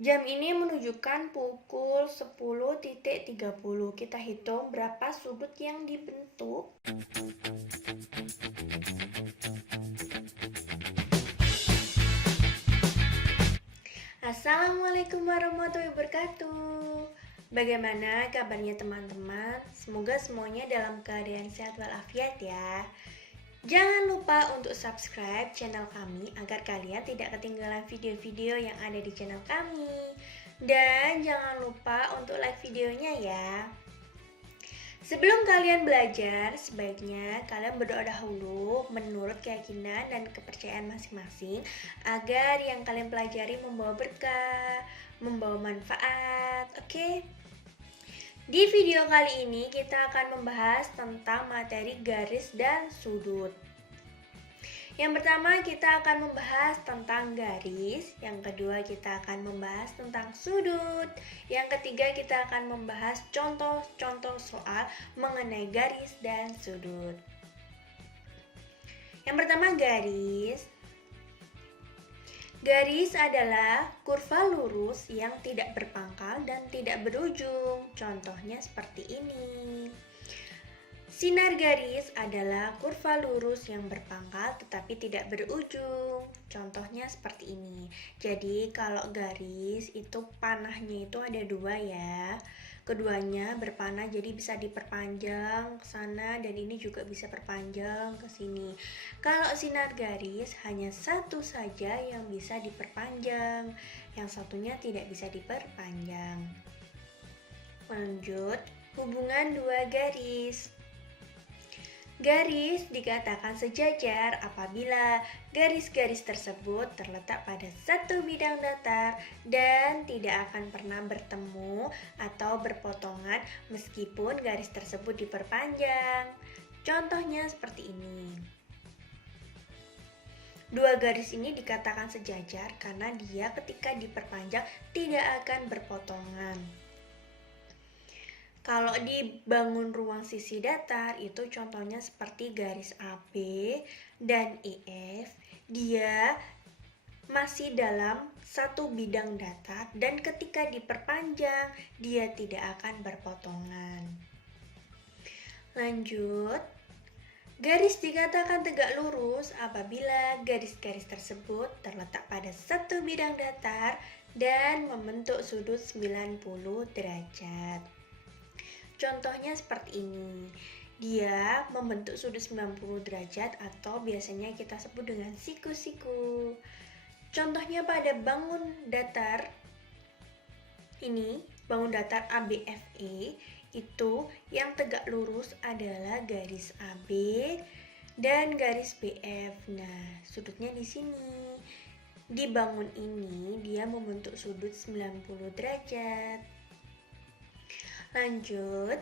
Jam ini menunjukkan pukul 10.30. Kita hitung berapa sudut yang dibentuk. Assalamualaikum warahmatullahi wabarakatuh. Bagaimana kabarnya teman-teman? Semoga semuanya dalam keadaan sehat walafiat ya. Jangan lupa untuk subscribe channel kami agar kalian tidak ketinggalan video-video yang ada di channel kami. Dan jangan lupa untuk like videonya ya. Sebelum kalian belajar, sebaiknya kalian berdoa dahulu menurut keyakinan dan kepercayaan masing-masing agar yang kalian pelajari membawa berkah, membawa manfaat. Oke? Di video kali ini kita akan membahas tentang materi garis dan sudut. Yang pertama kita akan membahas tentang garis, yang kedua kita akan membahas tentang sudut, yang ketiga kita akan membahas contoh-contoh soal mengenai garis dan sudut. Yang pertama garis. Garis adalah kurva lurus yang tidak berpangkal dan tidak berujung. Contohnya seperti ini. Sinar garis adalah kurva lurus yang berpangkal tetapi tidak berujung. Contohnya seperti ini. Jadi kalau garis itu panahnya itu ada dua ya. Keduanya berpanah jadi bisa diperpanjang ke sana dan ini juga bisa perpanjang ke sini. Kalau sinar garis hanya satu saja yang bisa diperpanjang, yang satunya tidak bisa diperpanjang. Lanjut, hubungan dua garis. Garis dikatakan sejajar apabila garis-garis tersebut terletak pada satu bidang datar dan tidak akan pernah bertemu atau berpotongan meskipun garis tersebut diperpanjang. Contohnya seperti ini. Dua garis ini dikatakan sejajar karena dia ketika diperpanjang tidak akan berpotongan. Kalau dibangun ruang sisi datar itu contohnya seperti garis AB dan EF. Dia masih dalam satu bidang datar dan ketika diperpanjang dia tidak akan berpotongan. Lanjut. Garis dikatakan tegak lurus apabila garis-garis tersebut terletak pada satu bidang datar dan membentuk sudut 90 derajat. Contohnya seperti ini. Dia membentuk sudut 90 derajat atau biasanya kita sebut dengan siku-siku. Contohnya pada bangun datar ini, bangun datar ABFE itu yang tegak lurus adalah garis AB dan garis BF. Nah, sudutnya di sini. Di bangun ini dia membentuk sudut 90 derajat. Lanjut,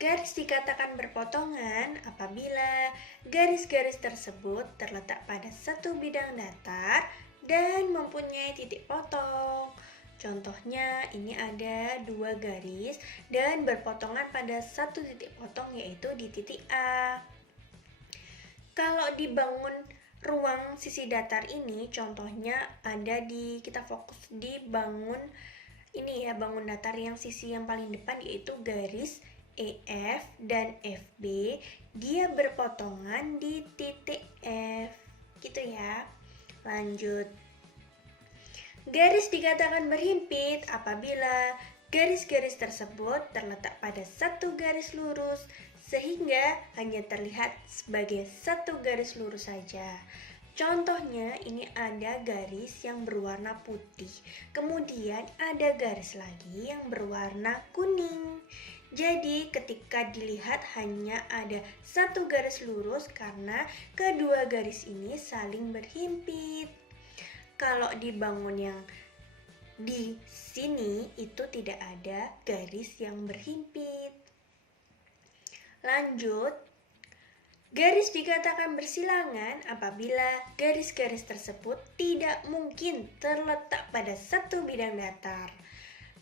garis dikatakan berpotongan apabila garis-garis tersebut terletak pada satu bidang datar dan mempunyai titik potong. Contohnya ini ada dua garis dan berpotongan pada satu titik potong yaitu di titik A. Kalau dibangun ruang sisi datar ini contohnya ada kita fokus di bangun ini ya, bangun datar yang sisi yang paling depan yaitu garis EF dan FB. Dia berpotongan di titik F gitu ya. Lanjut. Garis dikatakan berhimpit apabila garis-garis tersebut terletak pada satu garis lurus sehingga hanya terlihat sebagai satu garis lurus saja. Contohnya ini ada garis yang berwarna putih, kemudian ada garis lagi yang berwarna kuning. Jadi ketika dilihat hanya ada satu garis lurus karena kedua garis ini saling berhimpit. Kalau dibangun yang di sini itu tidak ada garis yang berhimpit. Lanjut. Garis dikatakan bersilangan apabila garis-garis tersebut tidak mungkin terletak pada satu bidang datar.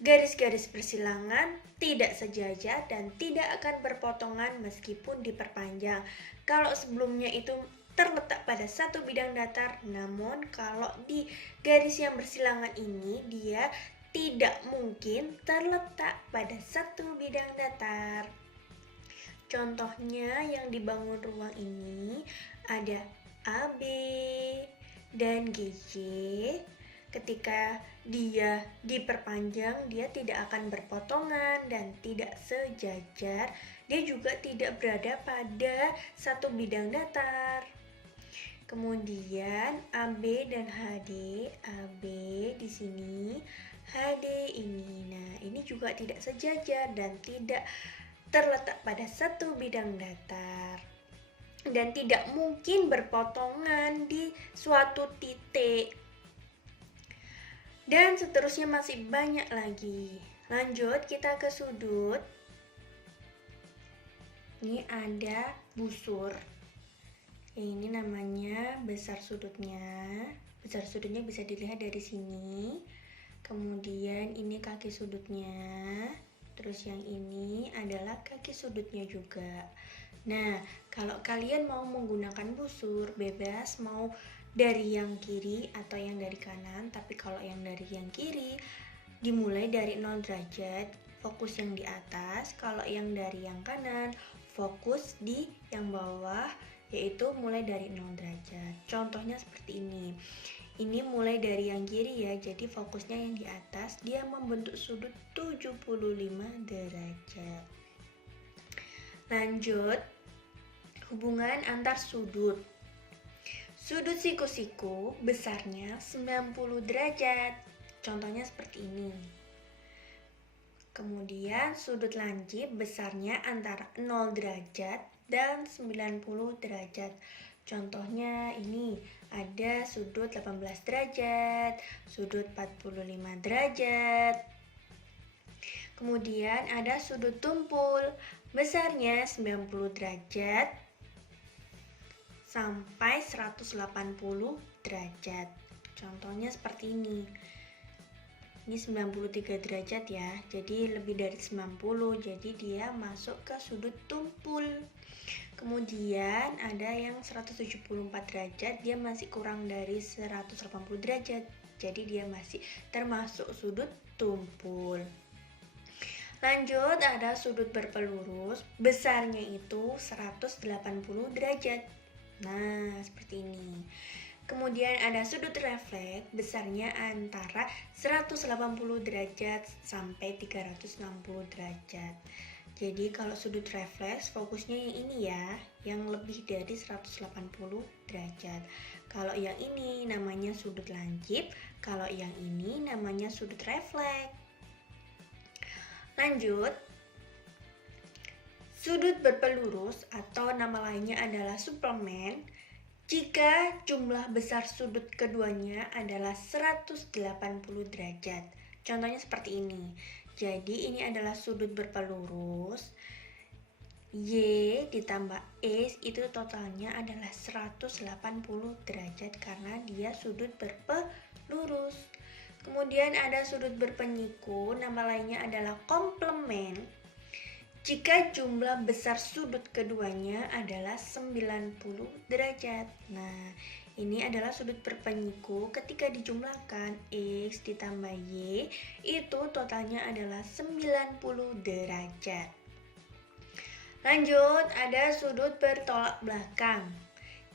Garis-garis bersilangan tidak sejajar dan tidak akan berpotongan meskipun diperpanjang. Kalau sebelumnya itu terletak pada satu bidang datar. Namun kalau di garis yang bersilangan ini dia tidak mungkin terletak pada satu bidang datar. Contohnya yang dibangun ruang ini ada AB dan GC. Ketika dia diperpanjang, dia tidak akan berpotongan dan tidak sejajar. Dia juga tidak berada pada satu bidang datar. Kemudian AB dan HD, AB di sini, HD ini. Nah, ini juga tidak sejajar dan tidak terletak pada satu bidang datar. Dan tidak mungkin berpotongan di suatu titik. Dan seterusnya masih banyak lagi. Lanjut kita ke sudut. Ini ada busur. Ini namanya besar sudutnya. Besar sudutnya bisa dilihat dari sini. Kemudian ini kaki sudutnya. Terus yang ini adalah kaki sudutnya juga. Nah, kalau kalian mau menggunakan busur, bebas mau dari yang kiri atau yang dari kanan. Tapi kalau yang dari yang kiri, dimulai dari 0 derajat, fokus yang di atas. Kalau yang dari yang kanan, fokus di yang bawah, yaitu mulai dari 0 derajat. Contohnya seperti ini. Ini mulai dari yang kiri ya, jadi fokusnya yang di atas, dia membentuk sudut 75 derajat. Lanjut, hubungan antar sudut. Sudut siku-siku besarnya 90 derajat. Contohnya seperti ini. Kemudian sudut lancip besarnya antara 0 derajat dan 90 derajat. Contohnya ini ada sudut 18 derajat, sudut 45 derajat. Kemudian ada sudut tumpul besarnya 90 derajat sampai 180 derajat. Contohnya seperti ini. Ini 93 derajat ya, jadi lebih dari 90, jadi dia masuk ke sudut tumpul. Kemudian ada yang 174 derajat, dia masih kurang dari 180 derajat, jadi dia masih termasuk sudut tumpul. Lanjut, ada sudut berpelurus, besarnya itu 180 derajat. Nah, seperti ini. Kemudian ada sudut refleks, besarnya antara 180 derajat sampai 360 derajat. Jadi kalau sudut refleks fokusnya yang ini ya, yang lebih dari 180 derajat. Kalau yang ini namanya sudut lancip, kalau yang ini namanya sudut refleks. Lanjut, sudut berpelurus atau nama lainnya adalah suplemen. Jika jumlah besar sudut keduanya adalah 180 derajat. Contohnya seperti ini. Jadi ini adalah sudut berpelurus. Y ditambah X itu totalnya adalah 180 derajat karena dia sudut berpelurus. Kemudian ada sudut berpenyiku, nama lainnya adalah komplement. Jika jumlah besar sudut keduanya adalah 90 derajat. Nah, ini adalah sudut berpenyiku. Ketika dijumlahkan X ditambah Y, itu totalnya adalah 90 derajat. Lanjut, ada sudut bertolak belakang.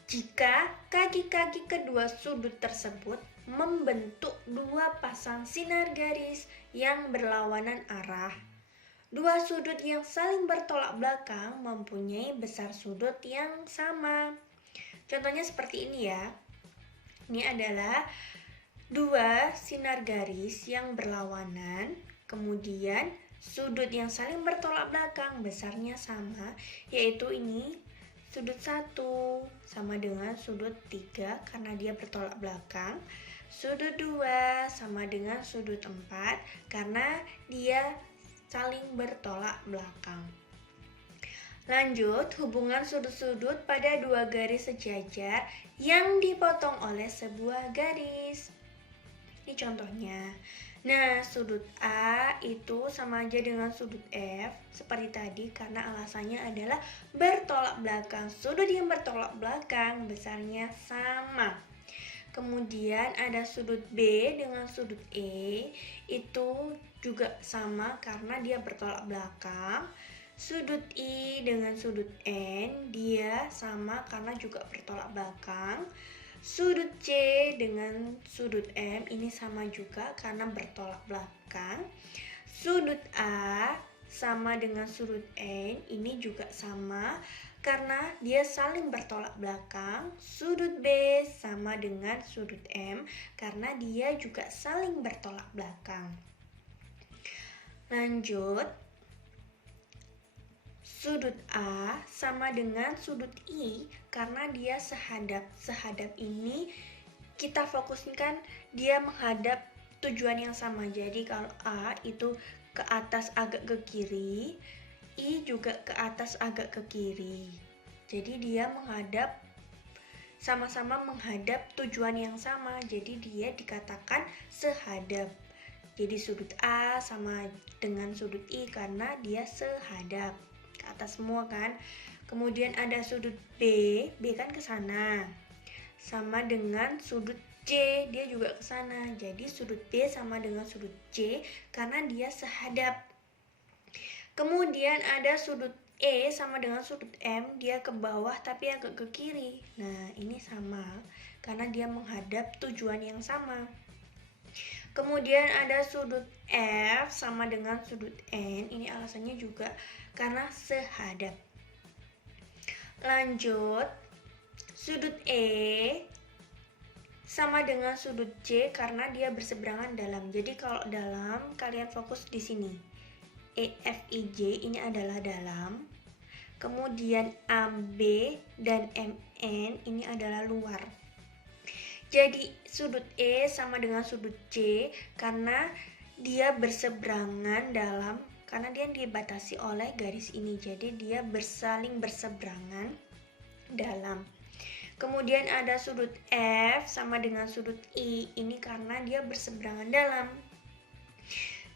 Jika kaki-kaki kedua sudut tersebut membentuk dua pasang sinar garis yang berlawanan arah, dua sudut yang saling bertolak belakang mempunyai besar sudut yang sama. Contohnya seperti ini ya. Ini adalah dua sinar garis yang berlawanan, kemudian sudut yang saling bertolak belakang besarnya sama, yaitu ini sudut 1 sama dengan sudut 3 karena dia bertolak belakang. Sudut 2 sama dengan sudut 4 karena dia saling bertolak belakang. Lanjut, hubungan sudut-sudut pada dua garis sejajar yang dipotong oleh sebuah garis. Ini contohnya. Nah, sudut A itu sama aja dengan sudut F seperti tadi karena alasannya adalah bertolak belakang. Sudut yang bertolak belakang besarnya sama. Kemudian ada sudut B dengan sudut E, itu juga sama karena dia bertolak belakang. Sudut I dengan sudut N, dia sama karena juga bertolak belakang. Sudut C dengan sudut M, ini sama juga karena bertolak belakang. Sudut A sama dengan sudut N, ini juga sama karena dia saling bertolak belakang. Sudut B sama dengan sudut M karena dia juga saling bertolak belakang. Lanjut, sudut A sama dengan sudut I karena dia sehadap. Sehadap ini kita fokuskan dia menghadap tujuan yang sama. Jadi kalau A itu ke atas agak ke kiri, I juga ke atas agak ke kiri. Jadi dia menghadap, sama-sama menghadap tujuan yang sama. Jadi dia dikatakan sehadap. Jadi sudut A sama dengan sudut I karena dia sehadap. Ke atas semua kan. Kemudian ada sudut B kan ke sana. Sama dengan sudut C, dia juga ke sana. Jadi sudut B sama dengan sudut C karena dia sehadap. Kemudian ada sudut E sama dengan sudut M, dia ke bawah tapi agak ke kiri. Nah, ini sama karena dia menghadap tujuan yang sama. Kemudian ada sudut F sama dengan sudut N, ini alasannya juga karena sehadap. Lanjut, sudut E sama dengan sudut C karena dia berseberangan dalam. Jadi kalau dalam, kalian fokus di sini. E, F, I, J ini adalah dalam. Kemudian AB dan MN ini adalah luar. Jadi sudut E sama dengan sudut C karena dia berseberangan dalam, karena dia dibatasi oleh garis ini. Jadi dia saling berseberangan dalam. Kemudian ada sudut F sama dengan sudut I, ini karena dia berseberangan dalam.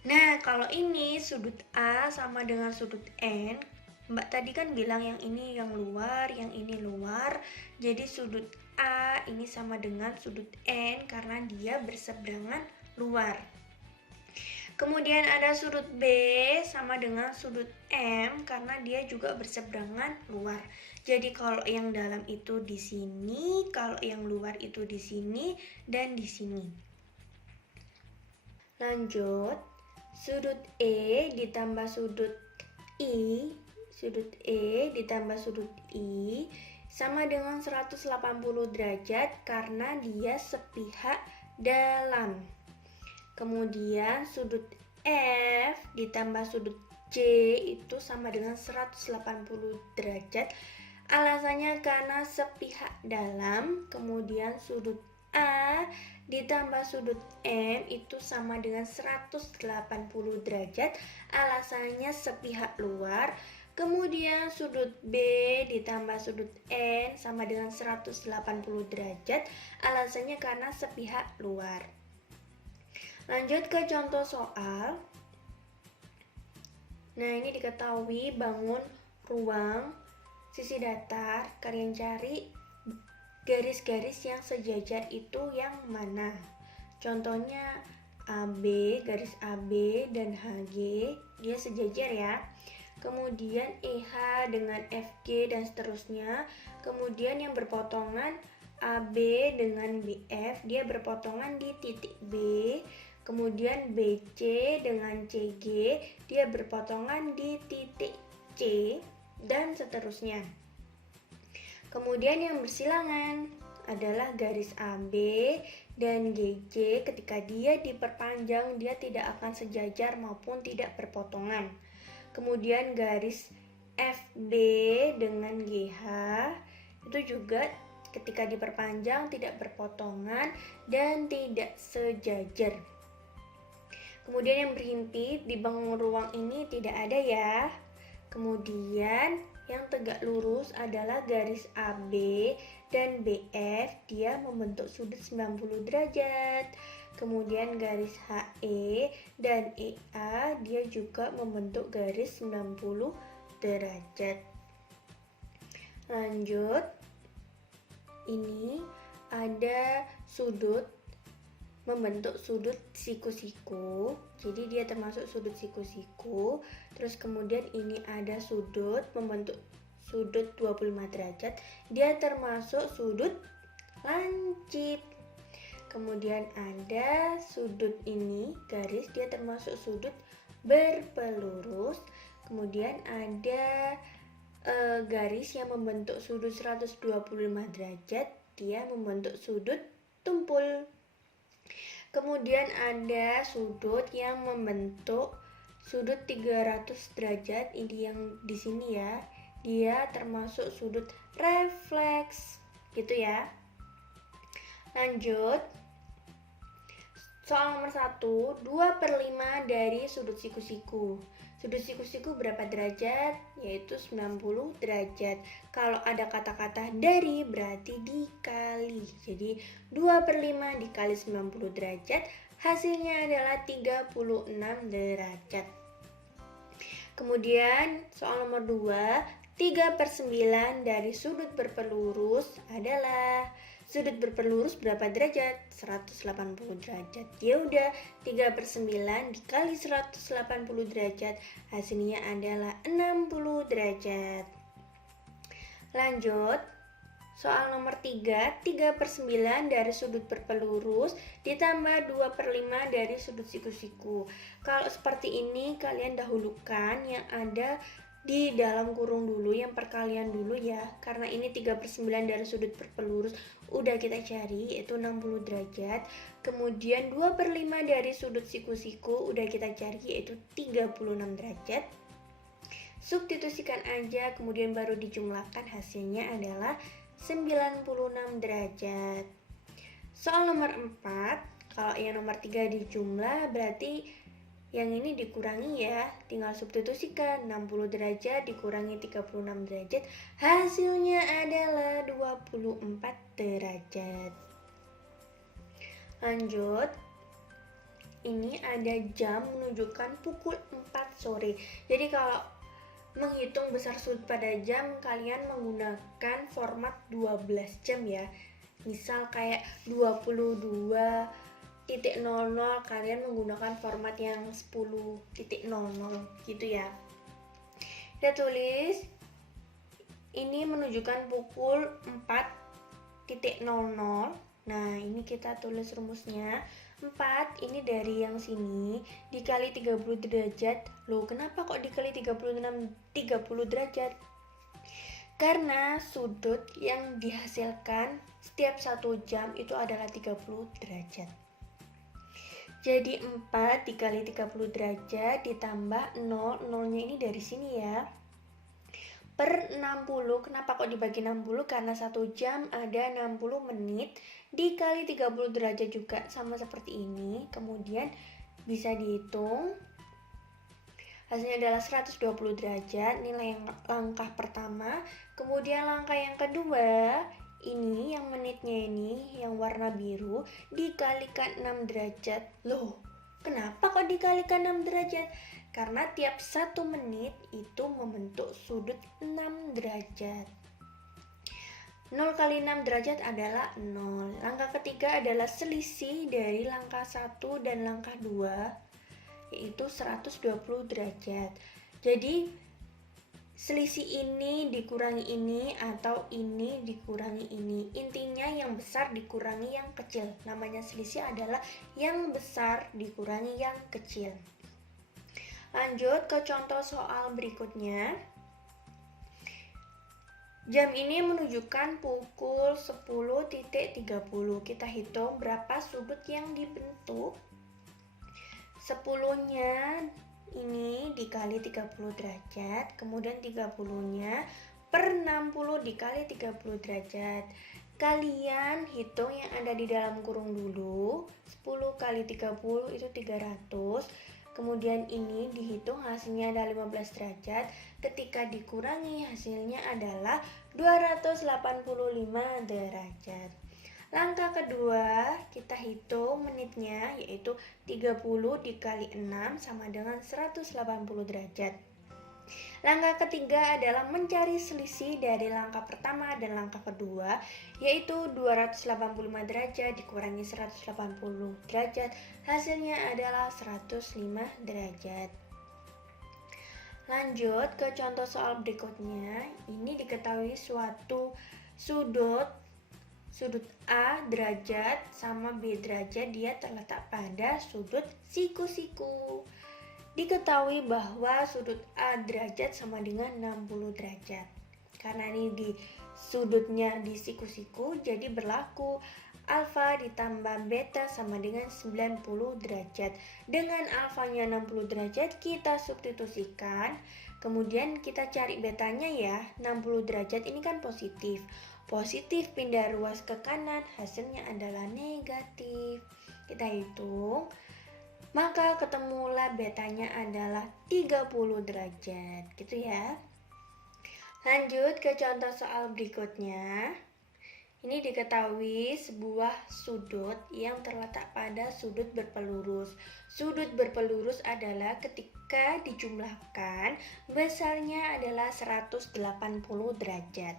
Nah, kalau ini sudut A sama dengan sudut N, Mbak tadi kan bilang yang ini yang luar, yang ini luar. Jadi sudut A ini sama dengan sudut N karena dia berseberangan luar. Kemudian ada sudut B sama dengan sudut M karena dia juga berseberangan luar. Jadi kalau yang dalam itu di sini, kalau yang luar itu di sini dan di sini. Lanjut, sudut E ditambah sudut I, sudut E ditambah sudut I sama dengan 180 derajat karena dia sepihak dalam. Kemudian sudut F ditambah sudut C itu sama dengan 180 derajat. Alasannya karena sepihak dalam. Kemudian sudut A ditambah sudut M itu sama dengan 180 derajat. Alasannya sepihak luar. Kemudian sudut B ditambah sudut N sama dengan 180 derajat. Alasannya karena sepihak luar. Lanjut ke contoh soal. Nah, ini diketahui bangun ruang sisi datar. Kalian cari garis-garis yang sejajar itu yang mana. Contohnya AB, garis AB dan HG, dia sejajar ya. Kemudian EH dengan FG dan seterusnya. Kemudian yang berpotongan AB dengan BF, dia berpotongan di titik B. Kemudian BC dengan CG, dia berpotongan di titik C, dan seterusnya. Kemudian yang bersilangan adalah garis AB dan GC. Ketika dia diperpanjang, dia tidak akan sejajar maupun tidak berpotongan. Kemudian garis FB dengan GH, itu juga ketika diperpanjang tidak berpotongan dan tidak sejajar. Kemudian yang berhimpit di bangun ruang ini tidak ada ya. Kemudian yang tegak lurus adalah garis AB dan BF, dia membentuk sudut 90 derajat. kemudian garis HE dan EA dia juga membentuk garis 90 derajat. Lanjut, ini ada sudut membentuk sudut siku-siku, jadi dia termasuk sudut siku-siku. Terus kemudian ini ada sudut membentuk sudut 25 derajat, dia termasuk sudut lancip. Kemudian ada sudut ini garis, dia termasuk sudut berpelurus. Kemudian ada garis yang membentuk sudut 125 derajat, dia membentuk sudut tumpul. Kemudian ada sudut yang membentuk sudut 300 derajat, ini yang di sini ya, dia termasuk sudut refleks, gitu ya. Lanjut, soal nomor 1, 2/5 dari sudut siku-siku. Sudut siku-siku berapa derajat? Yaitu 90 derajat. Kalau ada kata-kata dari berarti dikali. Jadi 2/5 dikali 90 derajat, hasilnya adalah 36 derajat. Kemudian soal nomor 2, 3/9 dari sudut berpelurus adalah sudut berpelurus berapa derajat? 180 derajat. Ya udah, 3/9 dikali 180 derajat, hasilnya adalah 60 derajat. Lanjut, soal nomor 3, 3/9 dari sudut berpelurus ditambah 2/5 dari sudut siku-siku. Kalau seperti ini, kalian dahulukan yang ada di dalam kurung dulu, yang perkalian dulu ya, karena ini 3/9 dari sudut berpelurus udah kita cari, yaitu 60 derajat. Kemudian 2/5 dari sudut siku-siku udah kita cari, yaitu 36 derajat. Substitusikan aja, kemudian baru dijumlahkan, hasilnya adalah 96 derajat. Soal nomor 4, kalau yang nomor 3 dijumlah berarti yang ini dikurangi ya, tinggal substitusikan, 60 derajat dikurangi 36 derajat, hasilnya adalah 24 derajat. Lanjut, ini ada jam menunjukkan pukul 4 sore. Jadi kalau menghitung besar sudut pada jam, kalian menggunakan format 12 jam ya. Misal kayak 22:00 kalian menggunakan format yang 10:00 gitu ya. Kita tulis ini menunjukkan pukul 4:00. Nah, ini kita tulis rumusnya. 4 ini dari yang sini dikali 30 derajat. Loh, kenapa kok dikali 30 derajat? Karena sudut yang dihasilkan setiap 1 jam itu adalah 30 derajat. Jadi 4 dikali 30 derajat ditambah 0, 0-nya ini dari sini ya, per 60. Kenapa kok dibagi 60? Karena 1 jam ada 60 menit, dikali 30 derajat juga sama seperti ini. Kemudian bisa dihitung, hasilnya adalah 120 derajat. Nilai yang langkah pertama. Kemudian langkah yang kedua, ini yang menitnya ini yang warna biru dikalikan 6 derajat. Loh, kenapa kok dikalikan 6 derajat? Karena tiap 1 menit itu membentuk sudut 6 derajat. 0 kali 6 derajat adalah 0. Langkah ketiga adalah selisih dari langkah 1 dan langkah 2, yaitu 120 derajat. Jadi selisih ini dikurangi ini atau ini dikurangi ini. Intinya yang besar dikurangi yang kecil. Namanya selisih adalah yang besar dikurangi yang kecil. Lanjut ke contoh soal berikutnya. Jam ini menunjukkan pukul 10.30. Kita hitung berapa sudut yang dibentuk. 10-nya ini dikali 30 derajat, kemudian 30-nya per 60 dikali 30 derajat. Kalian hitung yang ada di dalam kurung dulu. 10 kali 30 itu 300. Kemudian ini dihitung, hasilnya ada 15 derajat. Ketika dikurangi, hasilnya adalah 285 derajat. Langkah kedua, kita hitung menitnya, yaitu 30 dikali 6 sama dengan 180 derajat. Langkah ketiga adalah mencari selisih dari langkah pertama dan langkah kedua, yaitu 285 derajat dikurangi 180 derajat, hasilnya adalah 105 derajat. Lanjut ke contoh soal berikutnya. Ini diketahui suatu sudut A derajat sama B derajat dia terletak pada sudut siku-siku. Diketahui bahwa sudut A derajat sama dengan 60 derajat. Karena ini di sudutnya di siku-siku, jadi berlaku alfa ditambah beta sama dengan 90 derajat. Dengan alfanya 60 derajat kita substitusikan, kemudian kita cari betanya ya. 60 derajat ini kan positif. Positif pindah ruas ke kanan, hasilnya adalah negatif. Kita hitung, maka ketemulah betanya adalah 30 derajat, gitu ya. Lanjut ke contoh soal berikutnya. Ini diketahui sebuah sudut yang terletak pada sudut berpelurus. Sudut berpelurus adalah ketika dijumlahkan besarnya adalah 180 derajat.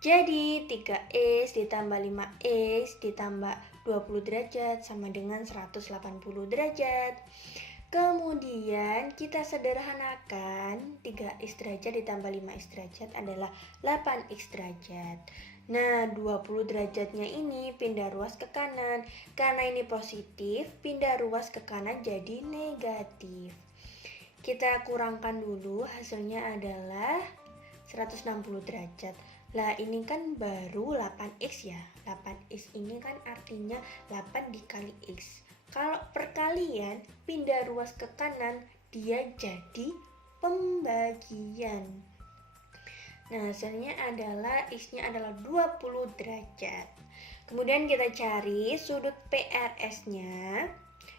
Jadi 3x ditambah 5x ditambah 20 derajat sama dengan 180 derajat. Kemudian kita sederhanakan, 3x derajat ditambah 5x derajat adalah 8x derajat. Nah, 20 derajatnya ini pindah ruas ke kanan. Karena ini positif, pindah ruas ke kanan jadi negatif. Kita kurangkan dulu, hasilnya adalah 160 derajat. Lah ini kan baru 8x ya. 8x ini kan artinya 8 dikali x. Kalau perkalian pindah ruas ke kanan, dia jadi pembagian. Nah, hasilnya adalah x-nya adalah 20 derajat. Kemudian kita cari sudut PRS-nya.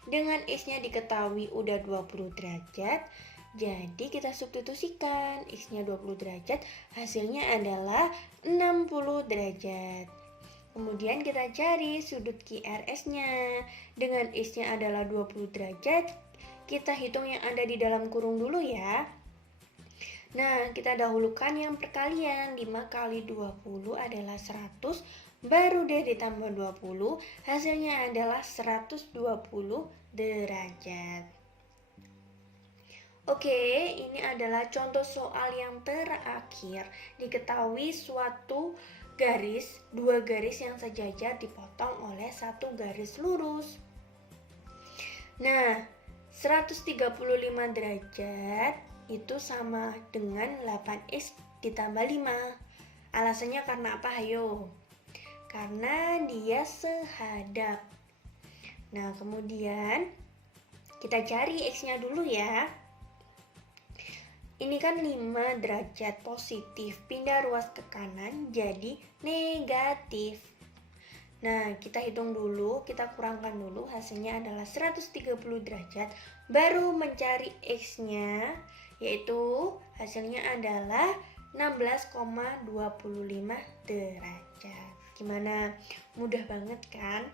Dengan x-nya diketahui udah 20 derajat. Jadi kita substitusikan, x-nya 20 derajat, hasilnya adalah 60 derajat. Kemudian kita cari sudut QRS-nya. Dengan x-nya adalah 20 derajat, kita hitung yang ada di dalam kurung dulu ya. Nah, kita dahulukan yang perkalian. 5 kali 20 adalah 100, baru deh ditambah 20, hasilnya adalah 120 derajat. Oke, ini adalah contoh soal yang terakhir. Diketahui suatu garis, dua garis yang sejajar dipotong oleh satu garis lurus. Nah, 135 derajat itu sama dengan 8x ditambah 5. Alasannya karena apa? Hayo. Karena dia sehadap. Nah, kemudian kita cari x-nya dulu ya. Ini kan 5 derajat positif, pindah ruas ke kanan jadi negatif. Nah, kita hitung dulu, kita kurangkan dulu, hasilnya adalah 130 derajat, baru mencari x-nya, yaitu hasilnya adalah 16,25 derajat. Gimana? Mudah banget kan?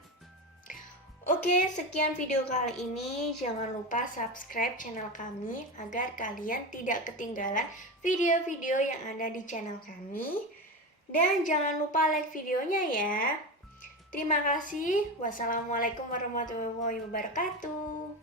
Oke, sekian video kali ini. Jangan lupa subscribe channel kami agar kalian tidak ketinggalan video-video yang ada di channel kami. Dan jangan lupa like videonya ya. Terima kasih. Wassalamualaikum warahmatullahi wabarakatuh.